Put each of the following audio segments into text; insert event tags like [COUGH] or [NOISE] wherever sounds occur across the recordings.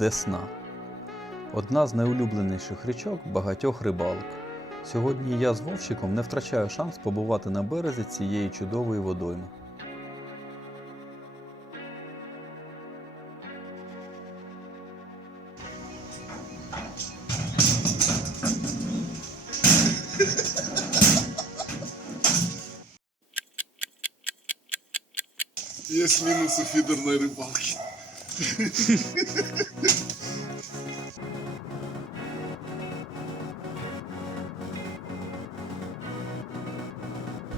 Десна. Одна з найулюбленіших річок багатьох рибалок. Сьогодні я з Вовчиком не втрачаю шанс побувати на березі цієї чудової водойми. Есть минусы фидерной рыбалки.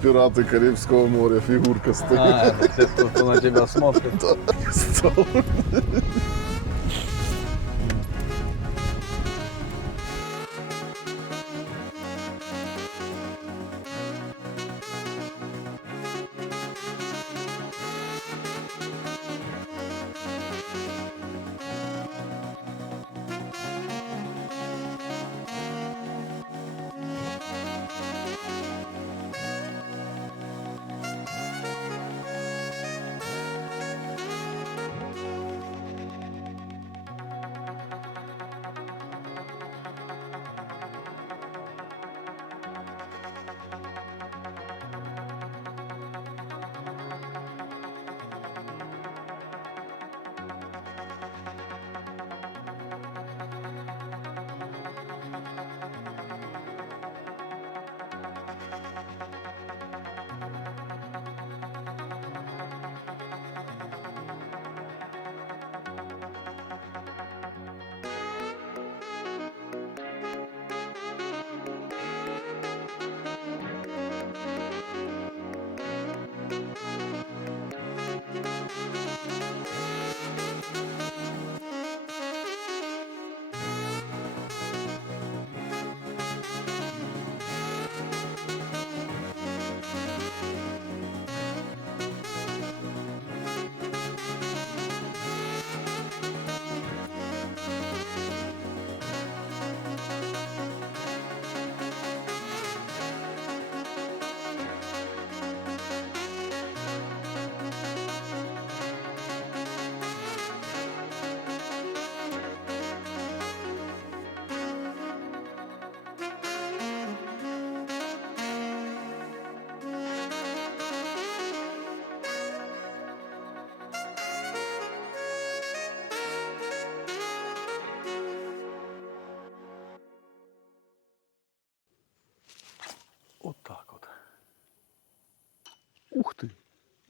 Пираты Карибского моря, фигурка стоит. А, кто на тебя смотрит. [LAUGHS]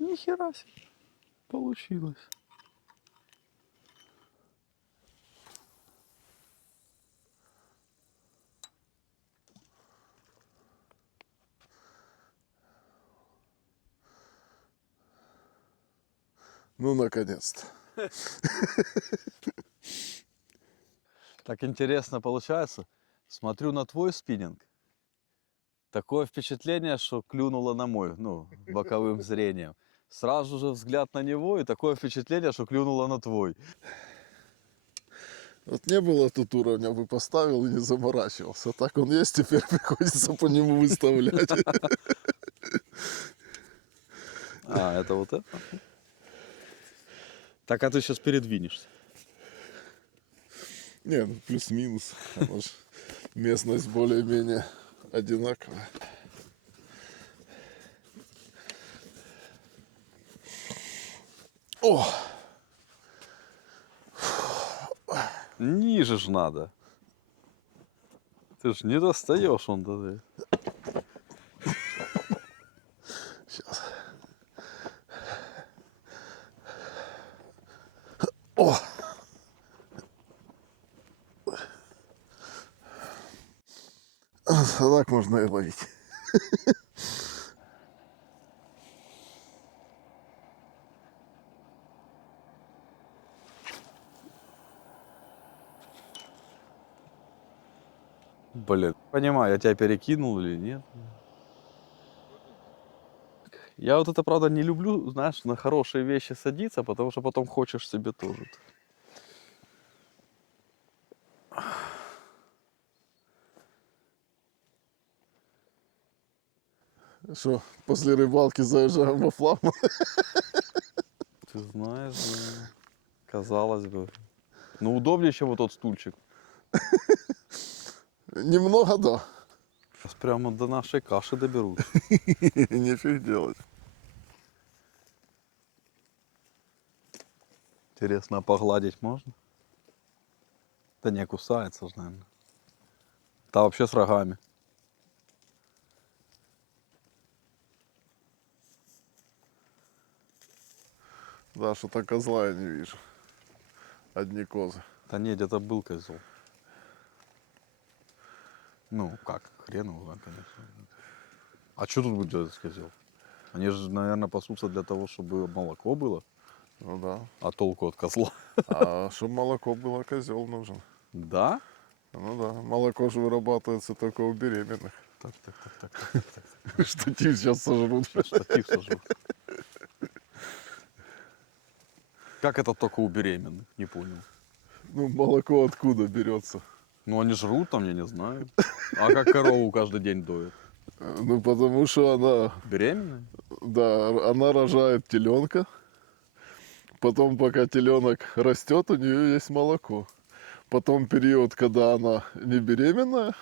Нихера себе! Получилось. Ну, наконец-то. [LAUGHS] Так интересно получается. Смотрю на твой спиннинг. Такое впечатление, что клюнуло на мой, ну, боковым зрением. Сразу же взгляд на него и такое впечатление, что клюнуло на твой. Вот не было тут уровня, бы поставил и не заморачивался. Так он есть, теперь [LAUGHS] приходится по нему выставлять. А, это вот это? Так, а ты сейчас передвинешься. Не, ну плюс-минус. Местность более-менее одинаковая. О, Ниже ж надо. Ты ж не достаешь он до сейчас. О! А так можно и ловить. Блин, понимаю, я тебя перекинул или нет. Я вот это, правда, не люблю, знаешь, на хорошие вещи садиться, потому что потом хочешь себе тоже. Что, после рыбалки заезжаем во флагман? Ты знаешь, да, казалось бы, Ну, удобнее, чем вот тот стульчик. Немного да. Сейчас прямо до нашей каши доберут. [LAUGHS] Нефиг делать. Интересно, а погладить можно? Да не, кусается же, наверное. Да вообще с рогами. Да, что-то козла я не вижу. Одни козы. Да нет, это был козел. Ну, как, хрен его знает, конечно. А что тут будет делать козел? Они же, наверное, пасутся для того, чтобы молоко было, Ну да. а толку от козла. А чтобы молоко было, козел нужен. Да? Ну да, молоко же вырабатывается только у беременных. Так, так, так, так, так. Штатив сейчас сожрут. Штатив сожру. Как это только у беременных? Не понял. Ну, молоко откуда берется? Ну, они жрут там, я не знаю. А как корову каждый день доят? Ну, потому что она, Беременная? да, она рожает теленка. Потом, пока теленок растет, у нее есть молоко. Потом период, когда она не беременная,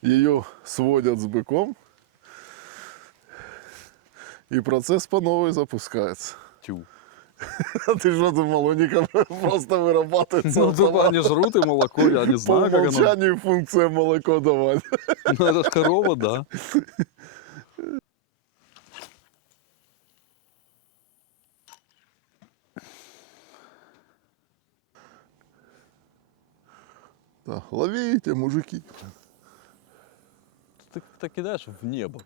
ее сводят с быком. И процесс по новой запускается. Тю. А ты что думал, у них просто вырабатывается Ну, типа, они жрут и молоко, я не по знаю, как оно. умолчанию функция молоко давать. Ну, это ж корова, да. Да, ловите, мужики. Ты как-то кидаешь в небо.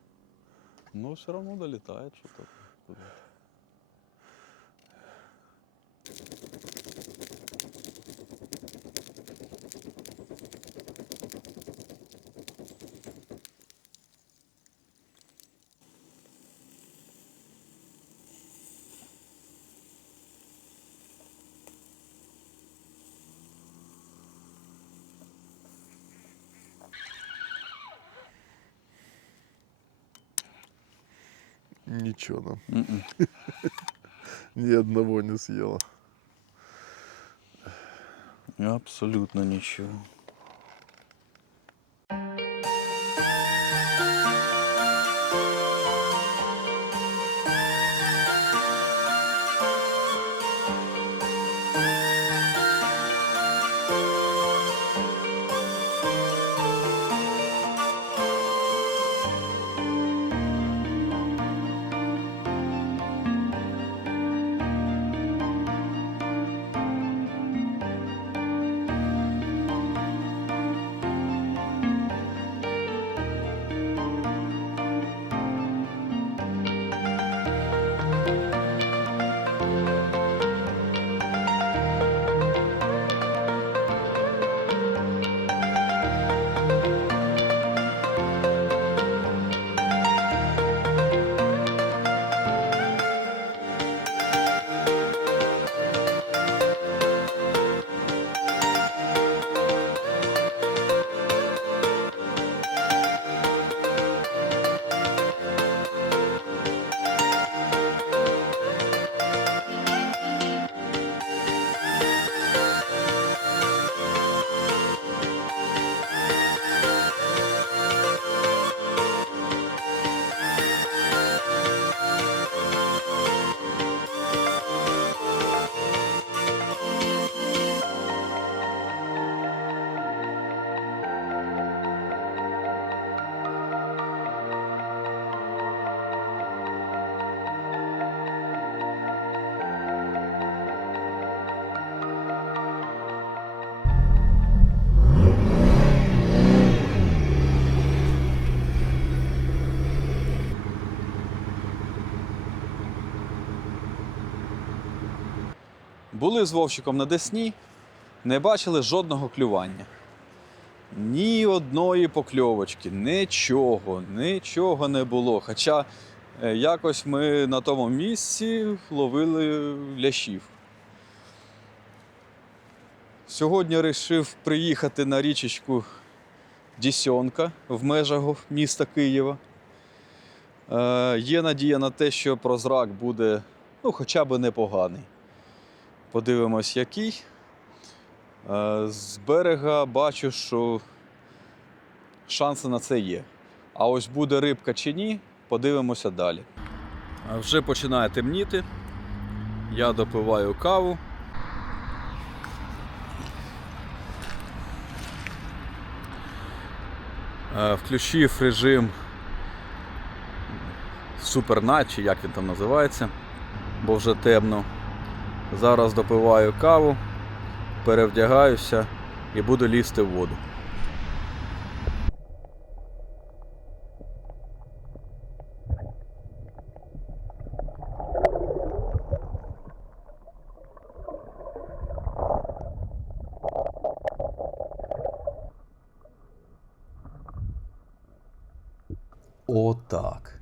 Но все равно долетает что-то. Ничего нам, [LAUGHS] ни одного не съела. Абсолютно ничего. Були з Вовчиком на Десні, не бачили жодного клювання. Ні одної покльовочки, нічого, нічого не було. Хоча е, якось ми на тому місці ловили лящів. Сьогодні вирішив приїхати на річечку Дісьонка в межах міста Києва. Е, є надія на те, що прозрак буде ну, хоча б непоганий. Подивимось, який. Е, З берега бачу, що шанси на це є. А ось буде рибка чи ні, подивимося далі. Е, Вже починає темніти. Я допиваю каву. Е, Включив режим чи як він там називається, бо вже темно. Зараз допиваю каву, перевдягаюся і буду лізти в воду. Отак.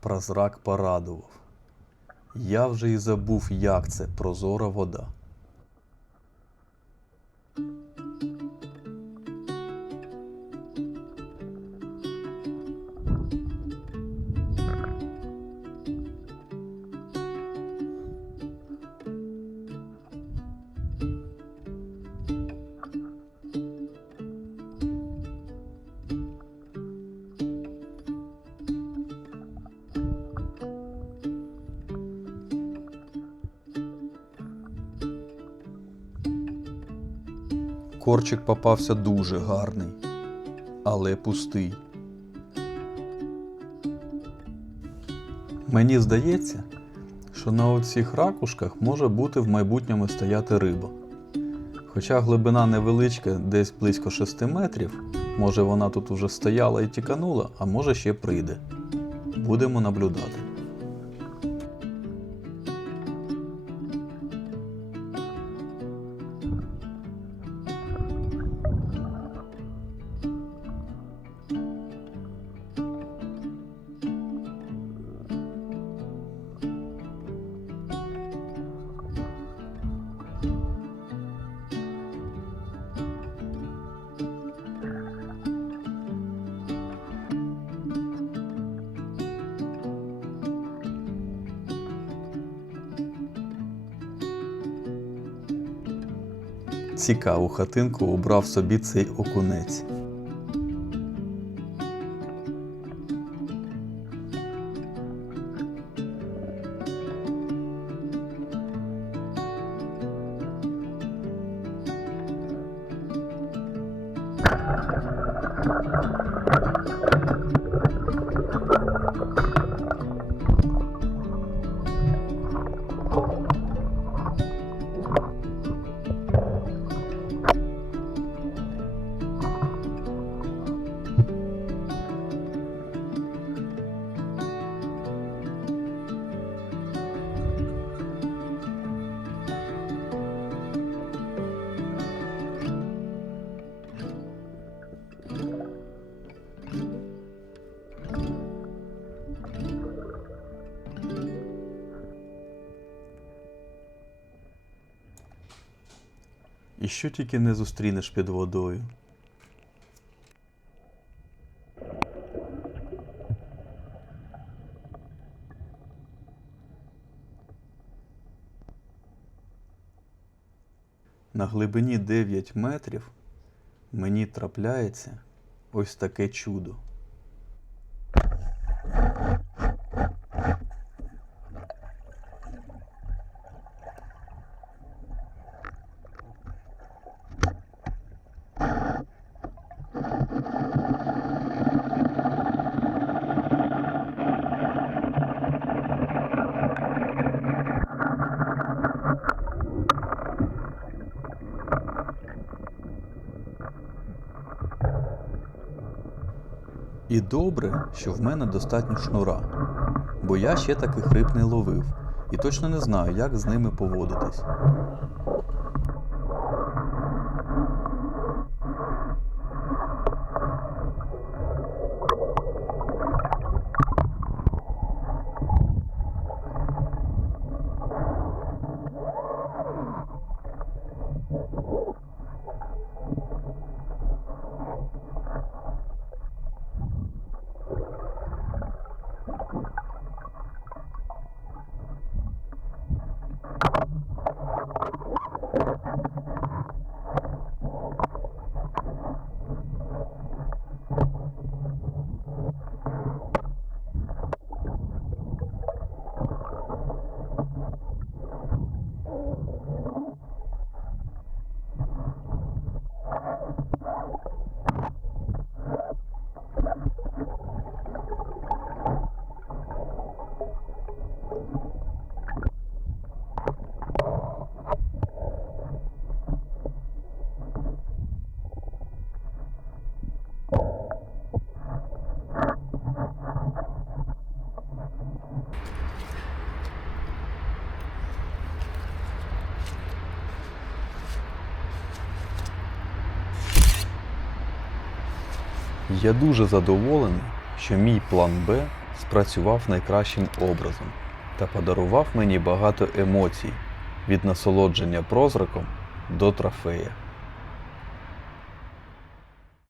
Прозрак порадував. Я вже і забув, як це прозора вода. Корчик попався дуже гарний, але пустий. Мені здається, що на оцих ракушках може бути в майбутньому стояти риба. Хоча глибина невеличка, десь близько 6 метрів, може вона тут уже стояла і тіканула, а може ще прийде. Будемо наблюдати. Цікаву хатинку обрав собі цей окунець. І що тільки не зустрінеш під водою. На глибині 9 метрів мені трапляється ось таке чудо. Добре, що в мене достатньо шнура, бо я ще таких риб не ловив і точно не знаю, як з ними поводитись. Я дуже задоволений, що мій план Б спрацював найкращим образом та подарував мені багато емоцій від насолодження прозраком до трофея.